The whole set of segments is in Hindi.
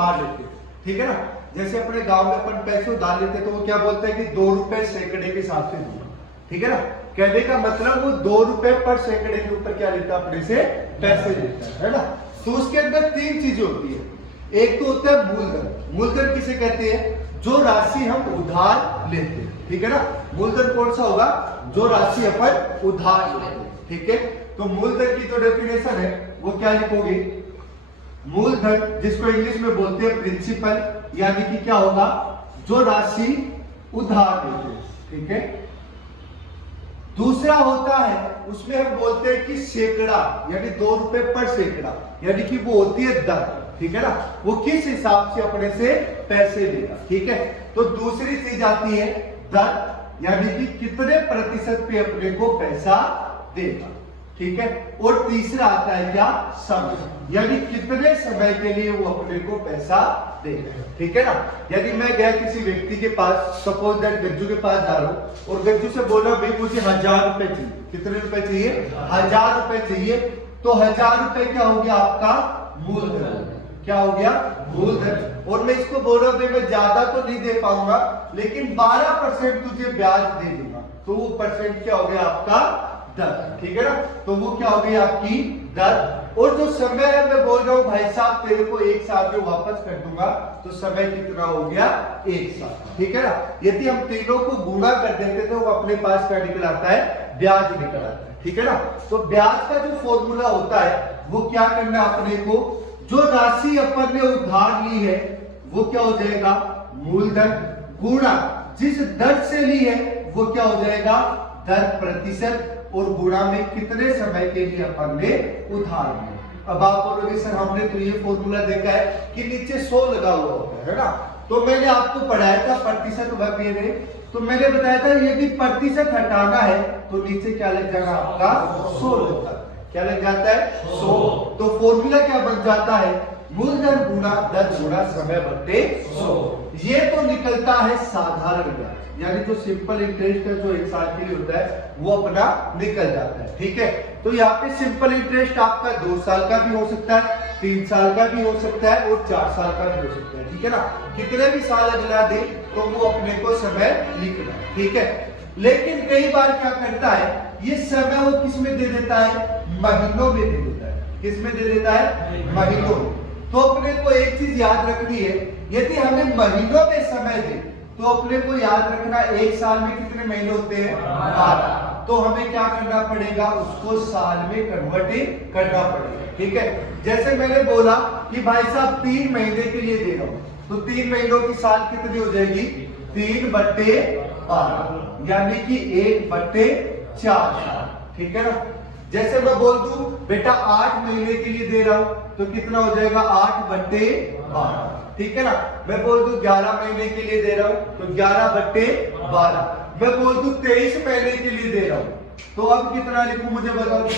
उधार लेते हैं, ठीक है ना। जैसे अपने गांव में अपन पैसे उधार लेते तो वो क्या बोलते हैं कि 2 रुपए सैकड़े के हिसाब से दूंगा, ठीक है ना। कहने का मतलब वो 2 रुपए पर सैकड़े के ऊपर क्या लेता है, अपने से पैसे लेता है ना। तो उसके अंदर 3 चीजें होती है। एक तो होता है मूलधन। मूलधन किसे कहते हैं, जो राशि हम उधार लेते हैं, ठीक है ना। मूलधन कौन सा होगा, जो राशि अपन उधार लेते हैं, ठीक है। तो मूलधन की जो डेफिनेशन है वो क्या लिखोगे, मूलधन जिसको इंग्लिश में बोलते हैं प्रिंसिपल, यानी कि क्या होगा, जो राशि उधार लेते हैं, ठीक है। दूसरा होता है उसमें हम बोलते हैं कि सैकड़ा, यानी 2 रुपए पर सैकड़ा, यानी कि वो होती है दर, ठीक है ना। वो किस हिसाब से अपने से पैसे लेगा, ठीक है। तो दूसरी चीज आती है दर, यानी कि कितने प्रतिशत पे अपने को पैसा देगा, ठीक है। और तीसरा आता है क्या, समय, यानी कितने समय के लिए वो अपने को पैसा देगा, ठीक है ना। यदि मैं गया किसी व्यक्ति के पास, सपोज दैट गज्जू के पास जा रहा हूं और गज्जू से बोला भाई मुझे 1000 रुपए चाहिए, कितने रुपए चाहिए, 1000 रुपए चाहिए, तो 1000 रुपए क्या हो गया आपका मूलधन, क्या हो गया मूलधन। और मैं इसको बोल रहा हूं मैं ज्यादा तो नहीं दे पाऊंगा लेकिन 12% तुझे ब्याज दे दूंगा, तो वो परसेंट क्या हो गया आपका दर, ठीक है ना। तो वो क्या हो गई आपकी दर। और जो समय है मैं बोल रहा हूं भाई साहब तेरे को 1 साल में वापस कर दूंगा, तो समय कितना हो गया 1 साल, ठीक है ना। यदि हम तीनों को गुणा कर देते तो वो अपने पास क्या निकल आता है, ब्याज निकल आता है, ठीक है ना। तो ब्याज का जो फॉर्मूला होता है वो क्या करना अपने को, जो राशि अपन ने उधार ली है वो क्या हो जाएगा मूलधन, गुणा जिस दर से ली है वो क्या हो जाएगा दर प्रतिशत, और गुणा में कितने समय के लिए अपन ने उधार लिया। अब आप बोलोगे सर हमने तो ये फॉर्मूला देखा है कि नीचे 100 लगा हुआ होता है ना। तो मैंने आपको पढ़ाया था प्रतिशत वगैरह, तो मैंने बताया था यदि प्रतिशत हटाना है तो नीचे क्या लग जाएगा आपका 100 लगता है, क्या लग जाता है 100। तो फॉर्मूला क्या बन जाता है, मूलधन गुणा दर गुणा समय बटे 100। ये तो निकलता है साधारण ब्याज, यानी जो सिंपल इंटरेस्ट है जो 1 साल के लिए होता है वो अपना निकल जाता है, ठीक है। तो यहाँ पे सिंपल इंटरेस्ट आपका 2 साल का भी हो सकता है, 3 साल का भी हो सकता है और 4 साल का भी हो सकता है, ठीक है ना। कितने भी साल अगला दे तो वो अपने को समय लिखना, ठीक है। लेकिन कई बार क्या करता है, ये समय वो किस में दे देता है, महीनों में दे देता है। किस में दे देता है, महीनों में। तो अपने को एक चीज याद रखनी है, यदि हमें महीनों में समय दे तो अपने को याद रखना 1 साल में कितने महीने होते हैं, 12। तो हमें क्या करना पड़ेगा, उसको साल में कन्वर्ट करना पड़ेगा, ठीक है। जैसे मैंने बोला कि भाई साहब 3 महीने के लिए दे रहा हूं, तो 3 महीनों की साल कितनी हो जाएगी, 3/12, यानी कि 1/4, ठीक है ना। जैसे मैं बोल दूं बेटा 8 महीने के लिए दे रहा हूं तो कितना हो जाएगा 8/12, ठीक है ना। मैं बोल दूं 11 महीने के लिए दे रहा हूं तो 11/12। मैं बोल दूं 23 महीने के लिए दे रहा हूं तो अब कितना लिखूं मुझे बताओ,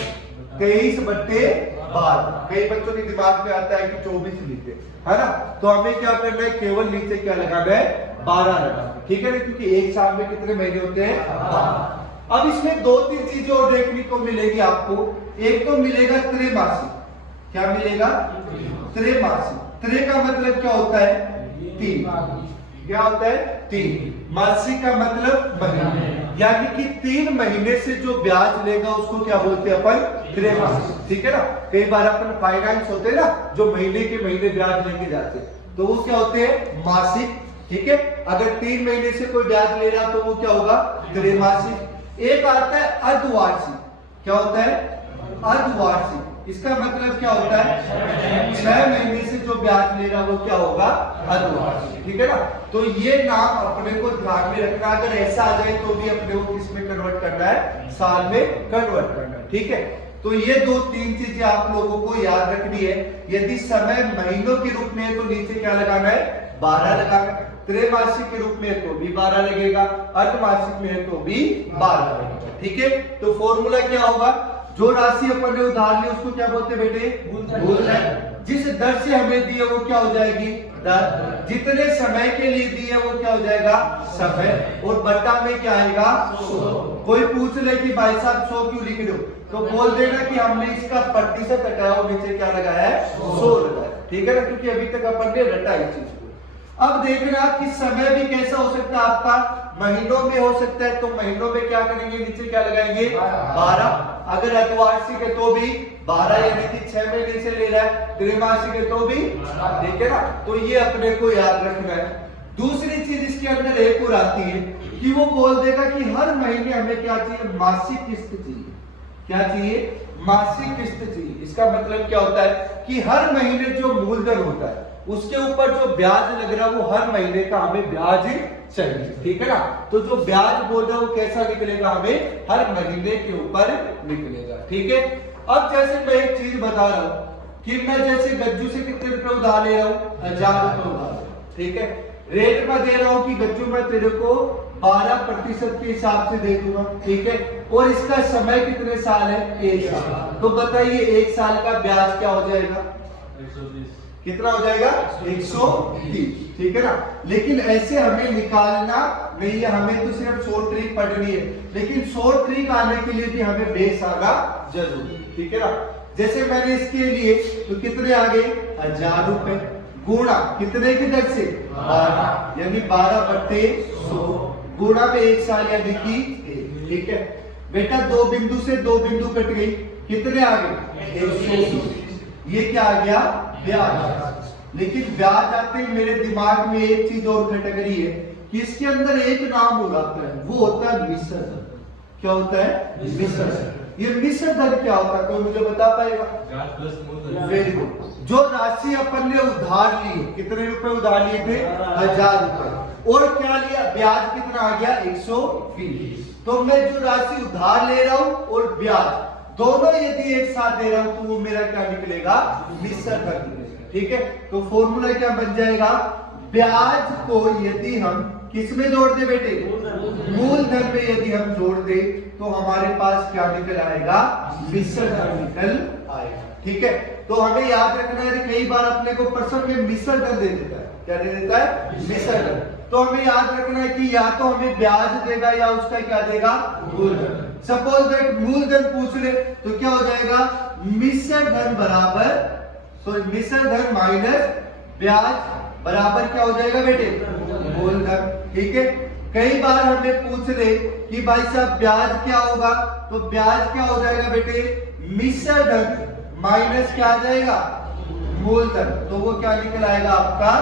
23/12। कई बच्चों के दिमाग में आता है कि 24 लिखे, है ना। तो हमें क्या करना है, केवल नीचे क्या लगाना है, 12 लगाना, ठीक है ना, क्योंकि 1 साल में कितने महीने होते हैं, 12। अब इसमें 2-3 चीजें और देखने को मिलेगी आपको। एक तो मिलेगा त्रैमासिक, क्या मिलेगा, त्रैमासिक। त्रे का मतलब क्या होता है, 3, क्या होता है 3। मासिक का मतलब महीने, यानी कि 3 महीने से जो ब्याज लेगा उसको क्या बोलते हैं अपन, त्रैमासिक, ठीक है ना। कई बार अपन फाइनेंस होते हैं ना जो महीने के महीने ब्याज लेके जाते हैं, तो वो क्या होते हैं मासिक, ठीक है। अगर 3 महीने से कोई ब्याज ले रहा तो वो क्या होगा, त्रैमासिक। एक आता है अर्धवार्षिक, क्या होता है, अर्धवार्षिक। इसका मतलब क्या होता है, 6 महीने से जो ब्याज ले रहा वो क्या होगा, अर्धवार्षिक, ठीक है ना। तो ये नाम अपने को ध्यान में रखना, अगर ऐसा आ जाए तो भी अपने को किस में कन्वर्ट करना है, साल में कन्वर्ट करना है, ठीक है। तो ये 2-3 चीजें आप लोगों को याद रखनी है। यदि समय महीनों के रूप में है तो नीचे क्या लगाना है, 12 लगाना। त्रैमासिक के रूप में तो भी 12 लगेगा, अर्धमासिक में है तो भी 12 लगेगा, ठीक है। तो फॉर्मूला क्या होगा, जो राशि अपन ने उधार ली उसको क्या बोलते हैं बेटे, मूलधन। जिस दर से हमें दी है वो क्या हो जाएगी, दर। जितने समय के लिए दी है वो क्या हो जाएगा, समय। और बट्टा में क्या आएगा, 100। कोई पूछ ले कि भाई साहब 100 क्यों लिख दो, तो बोल देना कि हमने इसका प्रतिशत हटाया और नीचे क्या लगाया है, 100 लगाया, ठीक है ना, क्योंकि अभी तक अपन ने रटा इस चीज को। अब देखना कि समय भी कैसा हो सकता है आपका, महीनों में हो सकता है, तो महीनों में क्या करेंगे, नीचे क्या लगाएंगे 12। अगर अर्धवार्षिक है तो भी 12, यानी कि 6 महीने से ले रहा है। त्रैमासिक है तो भी, ठीक है ना, तो ये अपने को याद रखना है। दूसरी चीज इसके अंदर एक और आती है कि वो बोल देगा कि हर महीने हमें क्या चाहिए, मासिक किस्त चाहिए। क्या चाहिए, मासिक किस्त चाहिए। इसका मतलब क्या होता है कि हर महीने जो मूलधन होता है उसके ऊपर जो ब्याज लग रहा है वो हर महीने का हमें ब्याज चाहिए, ठीक है ना। तो जो ब्याज बोल रहा है वो कैसा निकलेगा, हमें हर महीने के ऊपर निकलेगा, ठीक है। अब जैसे मैं एक चीज बता रहा हूं कि मैं जैसे गज्जू से कितने रुपए उधार ले रहा हूं, 1000 रुपए उधार ले रहा हूं, ठीक है। रेट में दे रहा हूं कि गज्जू मैं तेरे को 12% के हिसाब से दे दूंगा, ठीक है। और इसका समय कितने साल है, 1 साल। तो बताइए 1 साल का ब्याज क्या हो जाएगा, 120। कितना हो जाएगा, 130, ठीक है ना। लेकिन ऐसे हमें निकालना नहीं है, हमें तो सिर्फ शॉर्ट ट्रिक पढ़नी है। लेकिन शॉर्ट ट्रिक आने के लिए भी हमें बेस आना जरूरी, ठीक है ना। जैसे मैंने इसके लिए तो कितने आ गए, 1000 रुपए गुणा कितने की दर से, 12, यानी 12/100 गुणा में 1 साल यानी कि 1, ठीक है बेटा। 2 बिंदु से 2 बिंदु कट गई, कितने आ गए, 120। ये क्या आ गया, ब्याज। लेकिन ब्याज आते ही मेरे दिमाग में एक चीज और खटक रही है कि इसके अंदर एक नाम हो रहा है, वो होता है मिश्र धन। क्या होता है, मिश्र धन। ये मिश्र धन क्या होता है, कोई मुझे बता पाएगा? Very good. जो राशि अपन ने उधार ली, कितने रुपए उधार लिए थे, 1000 रुपए, और क्या लिया, ब्याज कितना आ गया, 120। तो मैं जो राशि उधार ले रहा हूं और ब्याज दोनों यदि एक साथ दे रहा हूं तो वो मेरा क्या निकलेगा, मिश्र धन निकलेगा, ठीक है। तो फॉर्मूला क्या बन जाएगा, ब्याज को यदि हम किस में जोड़ दे बेटे, मूलधन में यदि हम जोड़ दे तो हमारे पास क्या निकल आएगा, मिश्र धन निकल आएगा, ठीक है। तो हमें याद रखना है, कई बार अपने को प्रश्न में मिश्र धन दे देता है, क्या दे देता है, मिश्र धन। तो हमें याद रखना है कि या तो हमें ब्याज देगा या उसका क्या देगा, मूलधन। सपोज दैट मूलधन पूछ ले तो क्या हो जाएगा, मिश्र धन बराबर, सॉरी मिश्र धन माइनस ब्याज बराबर क्या हो जाएगा बेटे, मूलधन, ठीक है। कई बार हमें पूछ ले कि भाई साहब ब्याज क्या होगा, तो ब्याज क्या हो जाएगा बेटे, मिश्र धन माइनस क्या आ जाएगा, मूलधन, तो वो क्या निकल आएगा आपका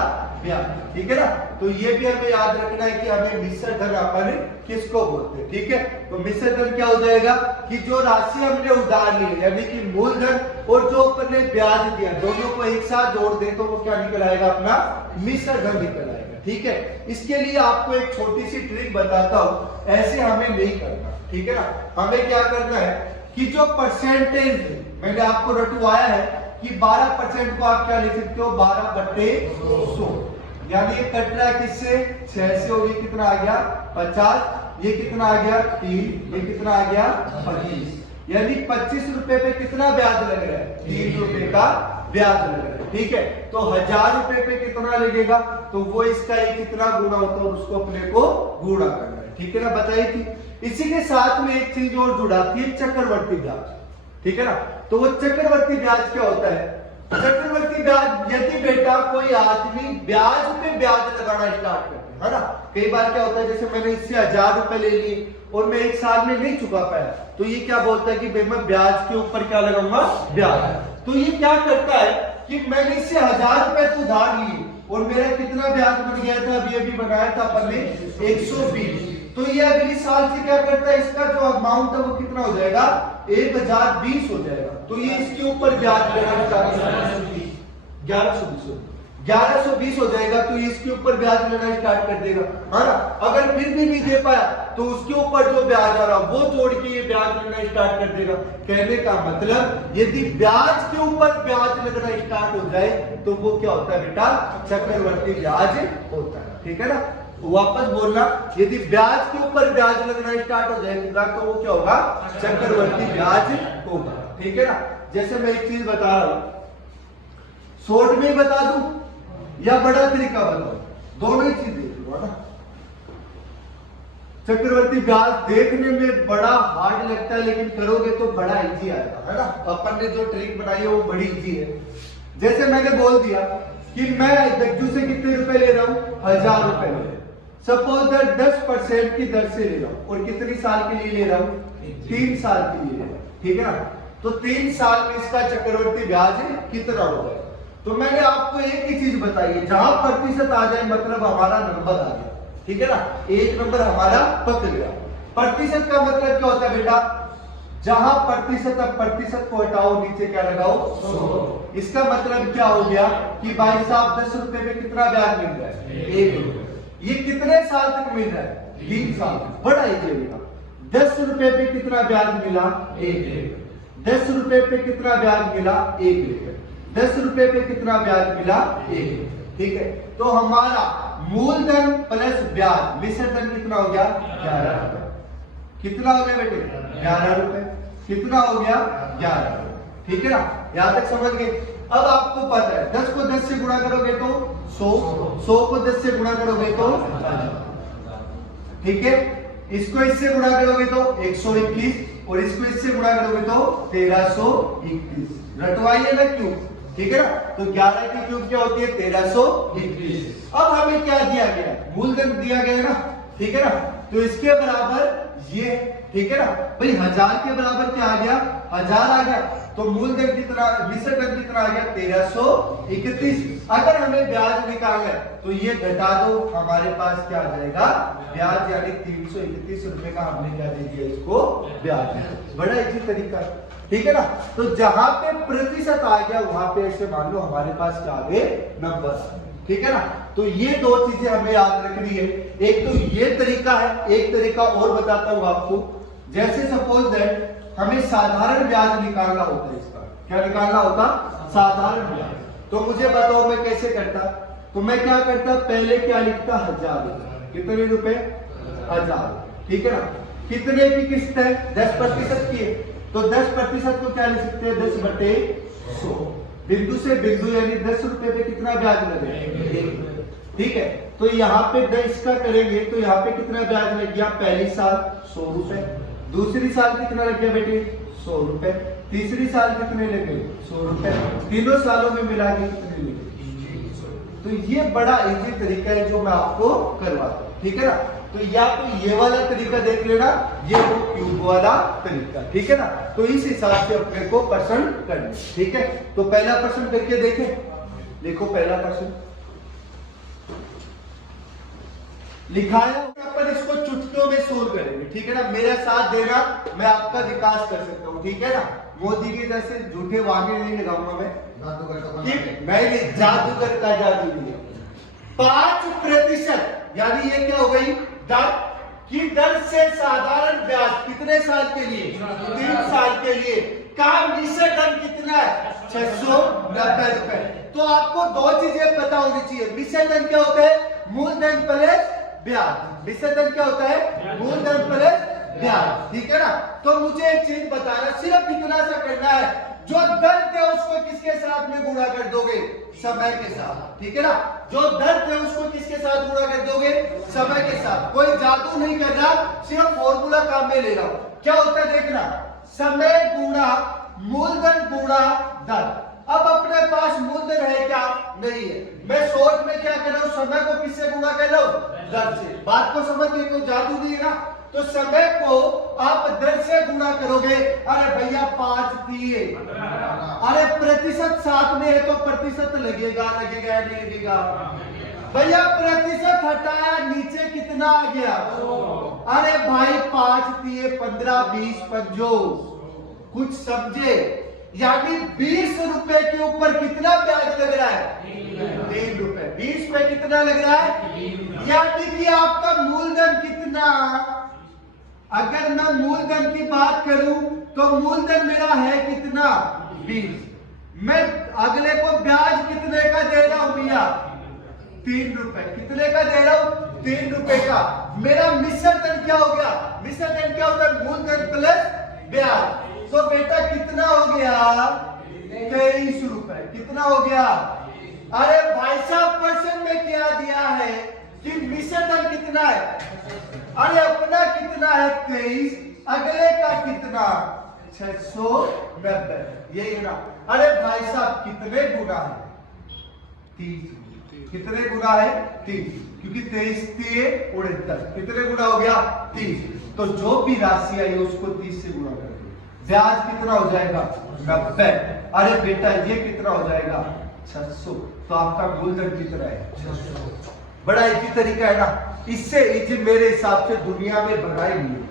ब्याज, ठीक है ना। तो ये भी हमें याद रखना है कि हमें मिश्र धन अपन किसको बोलते हैं, ठीक है। तो मिश्र धन क्या हो जाएगा कि जो राशि हमने उधार ली यानी कि मूलधन और जो अपन ने ब्याज दिया दोनों को एक साथ जोड़ दे तो वो क्या निकल आएगा, अपना मिश्र धन निकल आएगा, ठीक है। इसके लिए आपको एक छोटी सी ट्रिक बताता हूं, ऐसे हमें नहीं करना, ठीक है ना। हमें क्या करना है कि जो परसेंटेज मैंने आपको रटवाया है कि 12% को आप क्या लिख सकते हो, 12/100, यानी ये कट रहा है किससे, 6 से, और ये कितना आ गया 50, ये कितना आ गया 3, ये कितना आ गया 25, यानी 25 रुपए पे कितना ब्याज लग रहा है, 3 रुपए का ब्याज लग रहा है, ठीक है। तो 1000 रुपए पे कितना लगेगा, तो वो इसका ये कितना गुना होता है उसको अपने को गुणा करना है, ठीक है ना, बताई थी। इसी के साथ में एक चीज और जुड़ाती है, चक्रवर्ती ब्याज, ठीक है ना। तो वो चक्रवर्ती ब्याज क्या होता है, चक्रवर्ती ब्याज यदि बेटा कोई आदमी ब्याज पे ब्याज लगाना स्टार्ट करते है ना। कई बार क्या होता है, जैसे मैंने इससे 1000 रुपए ले लिए और मैं 1 साल में नहीं चुका पाया, तो ये क्या बोलता है कि भाई मैं ब्याज के ऊपर क्या लगाऊंगा, ब्याज। तो ये क्या करता है कि मैंने इससे 1000 रुपए तो उधार लिए और मेरा कितना ब्याज बन गया था, अभी अभी बनाया था अपन ने 120। तो ये अगली साल से क्या करता है, इसका जो अमाउंट है वो कितना हो जाएगा, 1020 हो जाएगा। तो ये इसके ऊपर ब्याज लेना स्टार्ट कर देगा, 1120 हो जाएगा, तो इसके ऊपर ब्याज लेना स्टार्ट कर देगा, है ना। अगर फिर भी नहीं दे पाया तो उसके ऊपर जो ब्याज आ रहा वो जोड़ के ये ब्याज लेना स्टार्ट कर देगा। कहने का मतलब यदि ब्याज के ऊपर ब्याज लगना स्टार्ट हो जाए तो वो क्या होता है बेटा, चक्रवर्ती ब्याज होता है, ठीक है ना। वापस बोलना, यदि ब्याज के ऊपर ब्याज लगना स्टार्ट हो जाएगा तो वो क्या होगा, चक्रवर्ती ब्याज होगा, ठीक है ना। जैसे मैं एक चीज बता रहा हूं, शॉर्ट में बता दूं या बड़ा तरीका बताऊं, दोनों ही चीज देख लो, है ना। चक्रवर्ती ब्याज देखने में बड़ा हार्ड लगता है लेकिन करोगे तो बड़ा इजी आएगा, है ना। अपन ने जो ट्रिक बनाई है वो बड़ी इजी है। जैसे मैंने बोल दिया कि मैं गज्जू से कितने रुपए ले रहा हूं, 1000 रुपए ले रहा हूं। सपोज दैट 10% की दर से ले रहा हूं और कितनी साल के लिए ले रहा हूं, 3 साल के लिए ले रहा हूं, ठीक है ना। तो 3 साल में इसका चक्रवृद्धि ब्याज कितना होगा। तो मैंने आपको एक ही चीज बताई है, जहां प्रतिशत आ जाए मतलब हमारा नंबर आ गया, ठीक है ना, एक नंबर हमारा पक गया। प्रतिशत का मतलब क्या होता है बेटा, जहां प्रतिशत, अब प्रतिशत को हटाओ, नीचे क्या लगाओ 100। इसका मतलब क्या हो गया कि भाई साहब 10 रुपए में कितना ब्याज मिल रहा है, 1 रुपए। ये कितने साल तक मिल रहा है, 3 साल। बड़ा इजी बेटा, 10 रुपए पे कितना ब्याज मिला, 1 रुपए। 10 रुपए पे कितना ब्याज मिला, 1 रुपए। 10 रुपए पे कितना ब्याज मिला, 1 रुपए, ठीक है। तो हमारा मूलधन प्लस ब्याज मिश्र धन कितना हो गया, 11 रुपए। कितना हो गया बेटे, 11 रुपए। कितना हो गया, 11 रुपए, ठीक है ना। यहां तक समझ गए। अब आपको पता है 10 को 10 से गुणा करोगे तो 100, 100 को 10 से गुणा करोगे तो 1000, ठीक है। इसको इससे गुणा करोगे तो 121 और इसको इससे गुणा करोगे तो 1321। रटवाइए ना क्यों, ठीक है ना। तो 11 की क्यूब क्या होती है, 1321। अब हमें क्या दिया गया, मूलधन दिया गया ना, ठीक है ना। तो इसके बराबर ये, ठीक है ना भाई, 1000 के बराबर क्या आ गया, 1000 आ गया। तो मूलधन कितना, मिश्र धन कितना आ गया, 1331। अगर हमें ब्याज निकालना है तो ये घटा दो, हमारे पास क्या आ जाएगा, ब्याज, यानी 331 रुपए का हमने क्या दे दिया इसको, ब्याज। बड़ा इजी तरीका, ठीक है ना। तो जहां पे प्रतिशत आ गया वहां पे ऐसे मान लो हमारे पास क्या आ गए, नंबर, ठीक है ना। तो ये दो चीजें हमें याद रखनी है। एक तो ये तरीका है, एक तरीका और बताता हूं आपको। जैसे सपोज दैट हमें साधारण ब्याज निकालना होता है, इसका क्या निकालना होता, साधारण ब्याज। तो मुझे बताओ मैं कैसे करता। तो मैं क्या करता, पहले क्या लिखता, 1000। कितने रुपए, 1000, ठीक है ना। कितने की किस्त है, 10% की है। तो 10% को क्या लिख सकते हैं, 10/100। बिंदु से बिंदु यानी 10 रुपए पे कितना ब्याज लगेगा, ठीक है। तो यहाँ पे 10 का करेंगे तो यहाँ पे कितना ब्याज लग गया, पहली साल 100 रुपए, दूसरी साल कितना लग गया बेटे, 100 रुपए, तीसरी साल कितने लगे, 100 रुपए, तीनों सालों में मिला के कितने लगे। तो ये बड़ा इजी तरीका है जो मैं आपको करवाता हूँ, ठीक है ना। तो या तो ये वाला तरीका देख लेना, ये वो क्यूब वाला तरीका, ठीक है ना। तो इस हिसाब से अपने को प्रश्न करना, ठीक है। तो पहला प्रश्न करके देखें, देखो पहला प्रश्न लिखा है, अपन इसको चुटकियों में सोल्व करेंगे, ठीक है ना। मेरा साथ देना, मैं आपका विकास कर सकता हूँ, ठीक है ना। मोदी की तरह से झूठे वागे नहीं लगाऊंगा मैं, मैं जादूगर का जादू नहीं है। 5% यानी ये क्या हो गई, दर की दर से साधारण ब्याज कितने साल के लिए, 3 साल के लिए का मिश्र धन कितना है, 690 रुपए। तो आपको दो चीजें पता होनी चाहिए, मिश्र धन क्या होता है, मूलधन प्लस ब्याज। मिश्र धन क्या होता है, मूलधन प्लस ब्याज, ठीक है ना। तो मुझे एक चीज बताना, सिर्फ इतना सा करना है, जो दर थे उसको किसके साथ में गुणा कर दोगे, समय के साथ, ठीक है ना। जो दर थे उसको किसके साथ गुणा कर दोगे, समय के साथ। कोई जादू नहीं कर रहा, सिर्फ फॉर्मूला काम में ले रहा हूं। क्या होता है देखना, समय गुणा मूलधन गुणा दर। अब अपने पास मूलधन है क्या, नहीं है। मैं शॉर्ट में क्या कर रहा हूं, समय को किससे गुणा कर रहा हूं, दर से। बात को समझ गए, कोई जादू नहीं है ना। तो समय को आप दर से गुणा करोगे, अरे भैया 5 दिए, अरे प्रतिशत साथ में है तो प्रतिशत लगेगा, लगेगा या नहीं लगेगा भैया। प्रतिशत हटाया, नीचे कितना आ गया, अरे भाई 5 दिए, 15, 20, 50, कुछ समझे। यानी 20 रुपए के ऊपर कितना ब्याज लग रहा है, 3 रुपए। 20 पे कितना लग रहा है, यानी कि आपका मूलधन कितना, अगर मैं मूलधन की बात करूं तो मूलधन मेरा है कितना, 20। मैं अगले को ब्याज कितने का दे रहा हूं भैया, 3 रुपए। कितने का दे रहा हूं, 3 रुपए का। मेरा मिश्र धन क्या हो गया, मिश्र धन क्या होता है, मूलधन प्लस ब्याज। तो बेटा कितना हो गया, 23 रुपए। कितना हो गया, अरे भाई साहब प्रश्न में क्या दिया है कि मिश्र धन कितना है, अरे अपना कितना है 23, अगले का कितना 690, यही ना। अरे भाई साहब कितने गुना है? 30। कितने गुना है? 30, क्योंकि 23 3 69, कितने गुना हो गया? 30। तो जो भी राशि आई उसको 30 से गुणा कर दो। ब्याज कितना हो जाएगा? 90। अरे बेटा ये कितना हो जाएगा? 600। तो आपका मूलधन कितना है? 600। बड़ा इजी तरीका है ना, इससे इजी मेरे हिसाब से दुनिया में बना ही नहीं।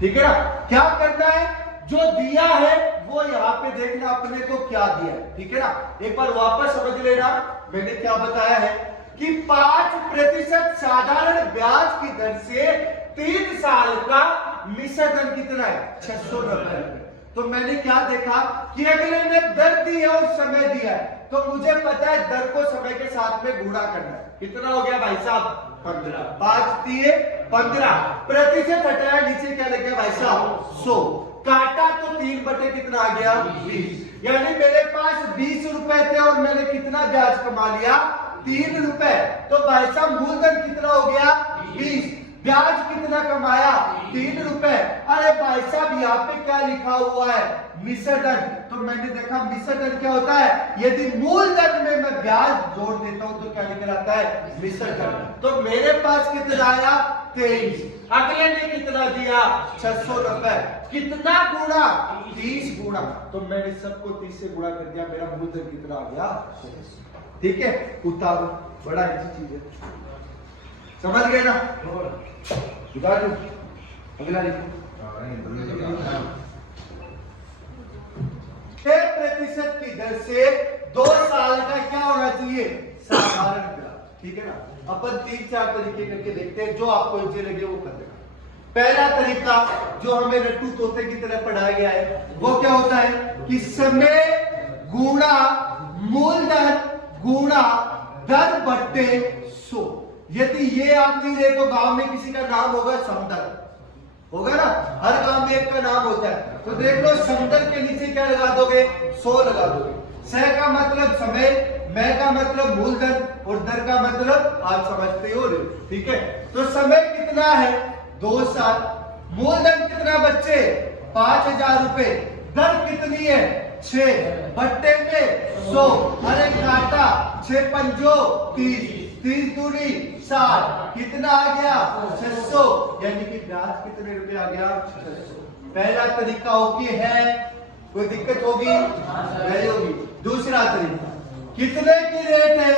ठीक है ना? क्या करना है? जो दिया है वो यहाँ पे देखना अपने को क्या दिया है। ठीक है ना? एक बार वापस समझ लेना, मैंने क्या बताया है कि 5% साधारण ब्याज की दर से 3 साल का निश्चित धन कितना है? 690। तो मैंने क्या देखा कि अगले ने दर दी है और समय दिया है, तो मुझे पता है दर को समय के साथ में गुणा करना है। कितना हो गया भाई साहब? 15। 5 3 15। प्रतिशत हटाया, नीचे क्या लग गया भाई साहब? 100। काटा तो 3 बटे कितना आ गया? 20। यानी मेरे पास 20 रुपए थे और मैंने कितना ब्याज कमा लिया? 3 रुपए। तो भाई साहब मूलधन कितना हो गया? 20। ब्याज कितना कमाया? 3 रुपए। अरे भाई साहब यहाँ पे क्या लिखा हुआ है? मिश्र धन। तो मैंने देखा मिश्र धन क्या होता है? यदि मूलधन में मैं ब्याज जोड़ देता हूं तो क्या निकल आता है? मिश्र धन। तो मेरे पास कितना आया? 23। अगले ने कितना दिया? 690। कितना गुणा? 30 गुणा। तो मैंने सबको 30 से गुणा कर दिया, मेरा मूलधन कितना आ गया? 600। ठीक है, उतारो। बड़ा अच्छी चीज है, समझ गए ना? उतार दो, अगला लिखो। 6% की दर से 2 साल का क्या होना चाहिए? साधारण ब्याज। ठीक है ना? अपन 3-4 तरीके करके देखते हैं, जो आपको इजी लगे वो कर देना। पहला तरीका जो हमें रट्टू तोते की तरह पढ़ाया गया है वो क्या होता है कि समय गुणा मूलधन गुणा दर बट्टे 100। यदि ये आप नहीं रहे तो गांव में किसी का नाम होगा समदर, होगा ना? हर गांव में एक का नाम होता है। तो देख लो समदर के नीचे क्या लगा दोगे? 100 लगा दोगे। स का मतलब समय, मैं का मतलब मूलधन और दर का मतलब आप समझते हो। ठीक है? तो समय कितना है? 2 साल। मूलधन कितना बच्चे? 5000 रुपए। दर कितनी है? 6 बट्टे में 100। अरे काटा 6 पंजो 30, 30 दूनी 60। कितना आ गया? 600। यानी कि ब्याज कितने रुपए आ गया? 600। पहला तरीका ओके है, कोई दिक्कत होगी नहीं होगी। दूसरा तरीका कितने की रेट है?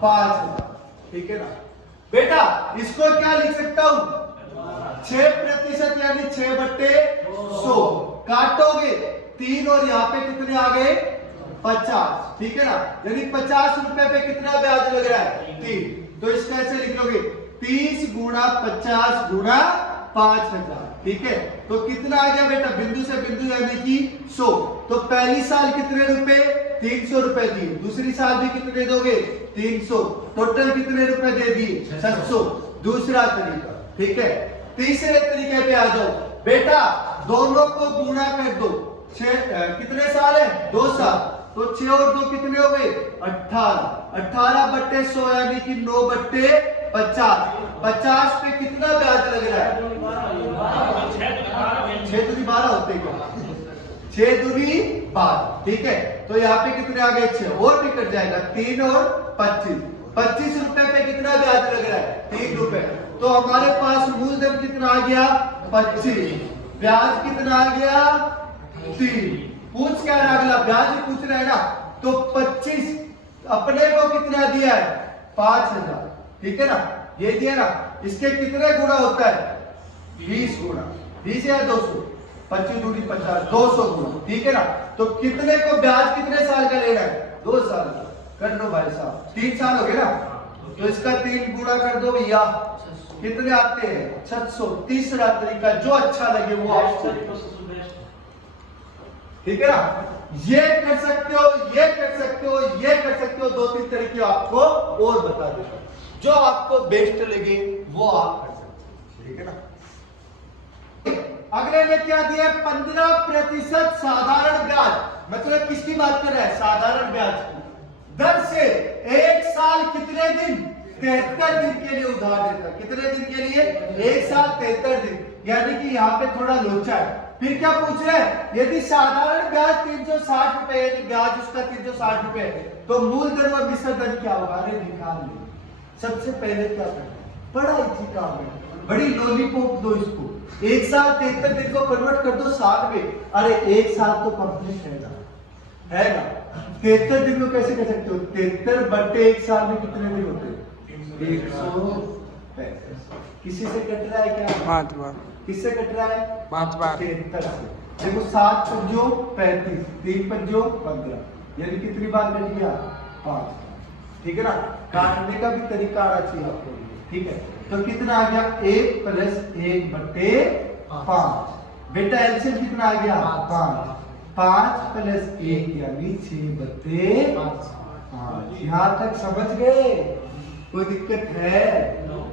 5000। ठीक है ना बेटा? इसको क्या लिख सकता हूं? 6% यानी 6 बट्टे 100। काटोगे 3 और यहाँ पे कितने आ गए? 50। ठीक है ना? यानी 50 रुपए पे कितना ब्याज लग रहा है? 3। तो इसका ऐसे लिख लोगे 30 गुणा 50 गुणा 5000। ठीक है? तो कितना आ गया बेटा? बिंदु से बिंदु यानी कि 100। तो पहली साल कितने रुपए? 300 रुपए दिए। दूसरी साल भी कितने दोगे? 300। टोटल कितने रुपए दे दिए? 600। दूसरा तरीका। ठीक है? तीसरे तरीके पे आ जाओ बेटा, दोनों को गुणा कर दो। 6 कितने साल है? 2 साल। तो 6 और 2 कितने हो गए? 18। 18 बट्टे 100 यानी कि 9 बट्टे 50। 50 पे कितना ब्याज लग रहा है? 6 दूनी 12 होते क्या? 6 दूनी 12। ठीक है? तो यहाँ पे कितने आ गए? 6 और भी कट जाएगा। 3 और 25। 25 रुपए पे कितना ब्याज लग रहा है? 3 रुपए। तो हमारे पास मूलधन कितना आ गया? 25। ब्याज कितना आ गया? 3। पूछ क्या है? अगला ब्याज ही पूछ रहा है ना। तो 25 अपने को कितना दिया है? 5000। ठीक है ना? ये दिया ना। इसके कितने गुना होता है? 20 गुना। 20 या 200? 25 दूनी 50, 200 गुना। ठीक है ना? तो कितने को ब्याज कितने साल का लेना है? 2 साल का। कर लो भाई साहब, 3 साल हो गए ना। तो इसका 3 गुना कर दो भैया, कितने आते हैं? 600। तीसरा तरीका जो अच्छा लगे वो आपको। ठीक है ना? ये कर सकते हो, ये कर सकते हो, ये कर सकते हो। 2-3 तरीके आपको और बता देता हूं, जो आपको बेस्ट लगे वो आप कर सकते हो। ठीक है ना? अगले ने क्या दिया? 15% साधारण ब्याज। मतलब किसकी बात कर रहा है? साधारण ब्याज की दर से 1 साल कितने दिन? 73 दिन के लिए उधार देता। कितने दिन के लिए? 1 साल 73 दिन। यानी कि यहाँ पे थोड़ा लोचा है। फिर क्या पूछ रहे हैं, यदि साधारण ब्याज 360 रुपए, यदि ब्याज उसका 360 रुपए, तो मूलधन व मिश्र धन क्या होगा? अरे निकाल लो। सबसे पहले क्या करना है, बड़ा इजी काम है, बड़ी लॉलीपॉप दो इसको। एक साल 73 दिन को कन्वर्ट कर दो साल में। अरे एक साल तो कंप्लीट है ना, है ना? 73 दिन को कैसे कर सकते हो? 73 बटे एक साल में कितने दिन होते हैं? 165। किसी से कट रहा है क्या? 5 बार। किससे कट रहा है? 5 बार। 73 से। देखो 7 पंजो 35, 3 पंजो 15, यानी कितनी बार कट गया? 5। ठीक है ना? काटने का भी तरीका आना चाहिए आपको। ठीक है, तो कितना आ गया? 1 + 1 बटे 5। बेटा एलसीएम कितना आ गया? 5। 5 + 1 यानी 6 बटे 5। यहाँ तक समझ गए? कोई दिक्कत है?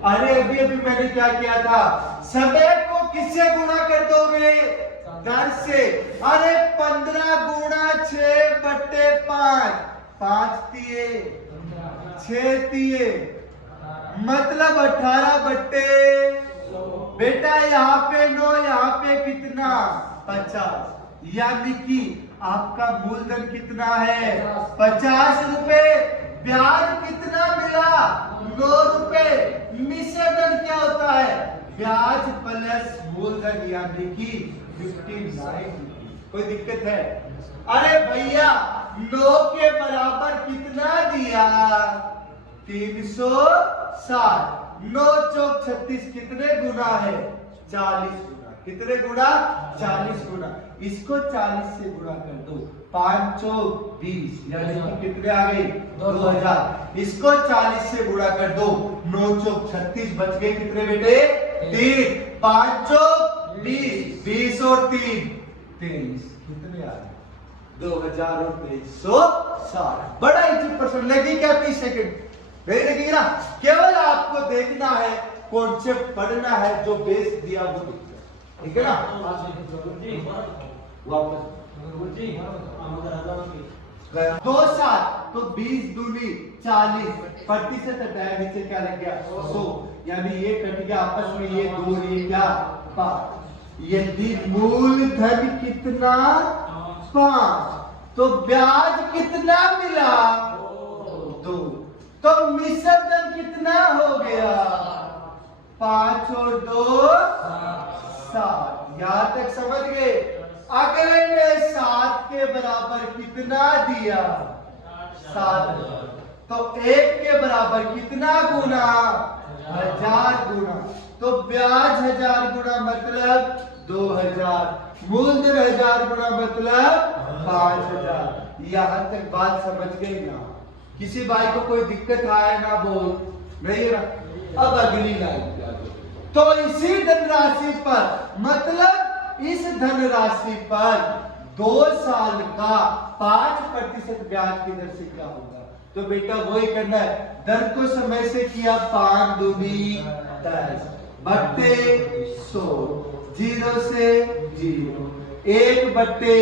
अरे अभी अभी मैंने क्या किया था, समय को किससे गुणा कर दोगे? दर से। अरे 15 × 6 बटे 5, 5 तिये 6 तिये मतलब 18 बटे। बेटा यहाँ पे 9, यहाँ पे कितना? 50। यानी कि आपका मूलधन कितना है? 50 रुपए। ब्याज कितना मिला? 9 रुपए। मिश्र धन क्या होता है? ब्याज प्लस मूलधन यानी कि 59। कोई दिक्कत है? अरे भैया 9 के बराबर कितना दिया? 360। 9 चौक 36 कितने गुना है? 40 गुना। कितने गुना? 40 गुना। इसको 40 से गुणा कर दो। 5 चौक 20 यानी कि कितने आ गए? 2000। इसको 40 से गुणा कर दो। 9 चौक 36 बच गए कितने बेटे? 3। 5 चौक 20, 20 और 3 23। कितने आ गए? 2360। बड़ा इजी प्रश्न। लगी क्या? 30 सेकंड नहीं लगेगी ना? केवल आपको देखना है, कॉन्सेप्ट पढ़ना है, जो बेस दिया वो दिखता है। ठीक है ना? वापस 2 साल तो 20 दूनी 40 प्रतिशत हटाया, नीचे क्या लग गया? 100। यानी ये कट गया आपस में, ये 2 ये क्या? 5। यदि मूलधन कितना? 5, तो ब्याज कितना मिला? 2। तो मिश्र धन कितना हो गया? 5 और 2 7। यहां तक समझ गए? अगले ने 7 के बराबर कितना दिया? 7। तो 1 के बराबर कितना गुना? 1000 गुना। तो ब्याज 1000 गुना मतलब 2000। मूलधन 1000 गुना मतलब 5000। यहां तक बात समझ गई ना? किसी भाई को कोई दिक्कत आए ना? बोल नहीं ना? अब अगली लाइन। तो इसी धनराशि पर, मतलब इस धनराशि पर 2 साल का 5% ब्याज की दर से क्या होगा? तो बेटा वही करना है, दर को समय से किया 5 दूनी 10 बट्टे 100, 0 से 0, 1 बट्टे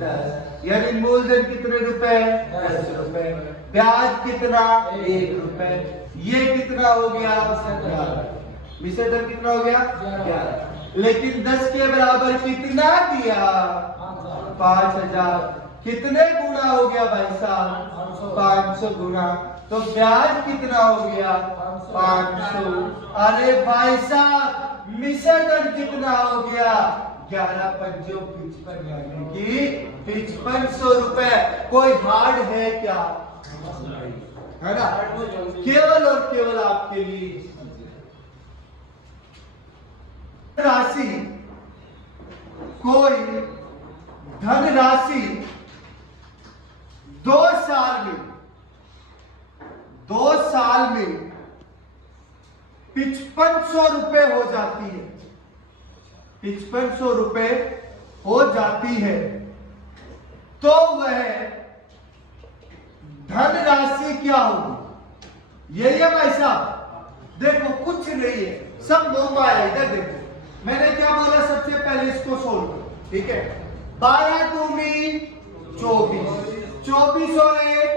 10 यानी मूलधन कितने रुपए? 10 रुपए। ब्याज कितना? 1 रुपए। ये कितना हो गया? 11। मिश्र धन कितना हो गया? 11। लेकिन 10 के बराबर कितना दिया? 5000। कितने गुना हो गया भाई साहब? 500 गुना। तो ब्याज कितना हो गया? 500। अरे भाई साहब मिश्र धन कितना हो गया? 11 पंजो 55 यानी कि 5500 रुपए। कोई हार्ड है क्या? है ना? केवल और केवल आपके लिए राशि, कोई धनराशि 2 साल में 5500 रुपए हो जाती है, 5500 रुपए हो जाती है, तो वह धनराशि क्या होगी? यही है भाई साहब। देखो कुछ नहीं है, सब मोबाइल। इधर देखो मैंने क्या बोला? सबसे पहले इसको सोल्व करो। ठीक है? 12 दूनी 24, 24 और 1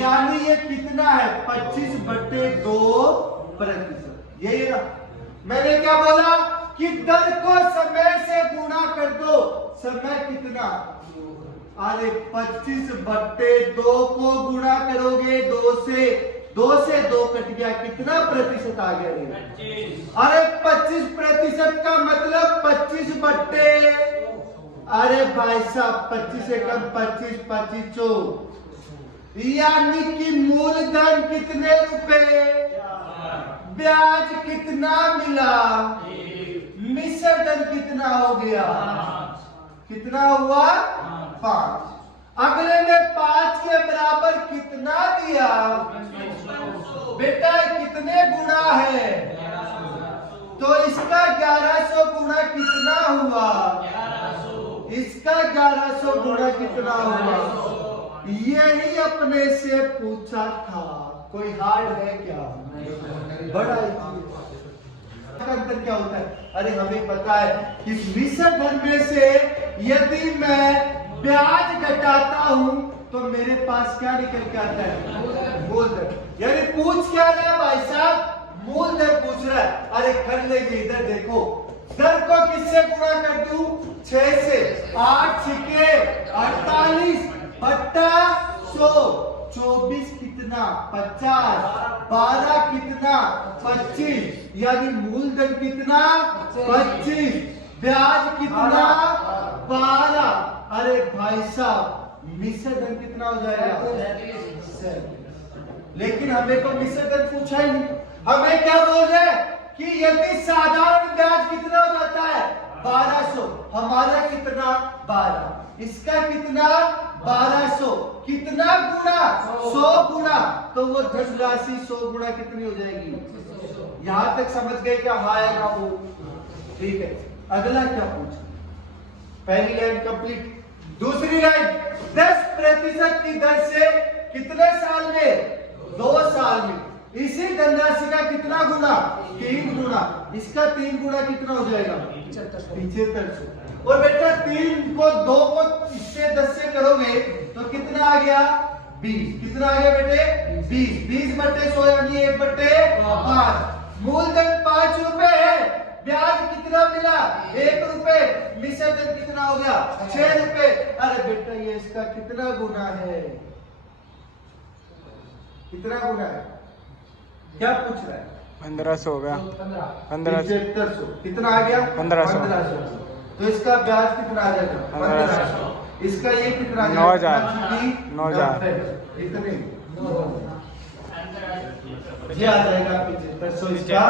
यानी ये कितना है? 25 बटे 2%। यही है ना? मैंने क्या बोला? कि दर को समय से गुणा कर दो। समय कितना? अरे 25/2 को गुणा करोगे 2 से 2 कट गया, कितना प्रतिशत आ गया? 25। अरे 25% का मतलब 25/, अरे भाई साहब 25 से कम 25, 25 यानी कि मूलधन कितने रुपए, ब्याज कितना मिला, मिश्र धन कितना हो गया? कितना हुआ? 5। अगले में 5 के बराबर कितना दिया? बेटा कितने गुना है? तो इसका 1100 गुना कितना हुआ? इसका 1100 गुना कितना हुआ? यही अपने से पूछा था। कोई हार्ड है क्या? बड़ा अंतर क्या होता है? अरे हमें पता है कि मिश्र धन में से यदि मैं ब्याज घटाता हूं तो मेरे पास क्या निकल के आता है? मूलधन। यानी पूछ क्या रहा है भाई साहब? मूलधन पूछ रहा है। अरे कर लीजिए, इधर देखो, दर को किससे गुणा कर दूं? 6 से। 8 छिके 48 बट्टा 100, 24 कितना? 50, 12 कितना? 25, यानी मूलधन कितना? 25, ब्याज कितना? 12। अरे भाई साहब मिश्र धन कितना हो जाएगा? लेकिन हमें तो मिश्र धन पूछा ही नहीं। हमें क्या बोल रहे कि यदि साधारण ब्याज कितना हो जाता है? 1200। हमारा कितना? 12। इसका कितना? 1200। कितना गुना? 100 गुना। तो वो धनराशि 100 गुना कितनी हो जाएगी? यहां तक समझ गए क्या? हाँ या ना? वो ठीक है। अगला क्या पूछा? पहली लाइन कंप्लीट। दूसरी लाइन, 10% की दर से कितने साल में? 2 साल में। इसी धनराशि का कितना गुना? 3 गुना। इसका 3 गुना कितना हो जाएगा? 7500। और बेटा 3 को 2 को इससे 10 से करोगे तो कितना आ गया? 20। कितना आ गया बेटे? 20। 20/100 यानी 1/5। मूलधन 5 रुपए है, ब्याज कितना मिला? 1 रुपए। मिश्र धन कितना हो गया? 6 रुपए। अरे बेटा ये इसका कितना गुना है? कितना गुना है? क्या पूछ रहा है? 1500 हो गया। 1500। कितना आ गया? 1500। तो इसका ब्याज कितना आ जाएगा? 1500। इसका ये कितना आ जाएगा? 9000। इतने ये आ जाएगा 7500 इसका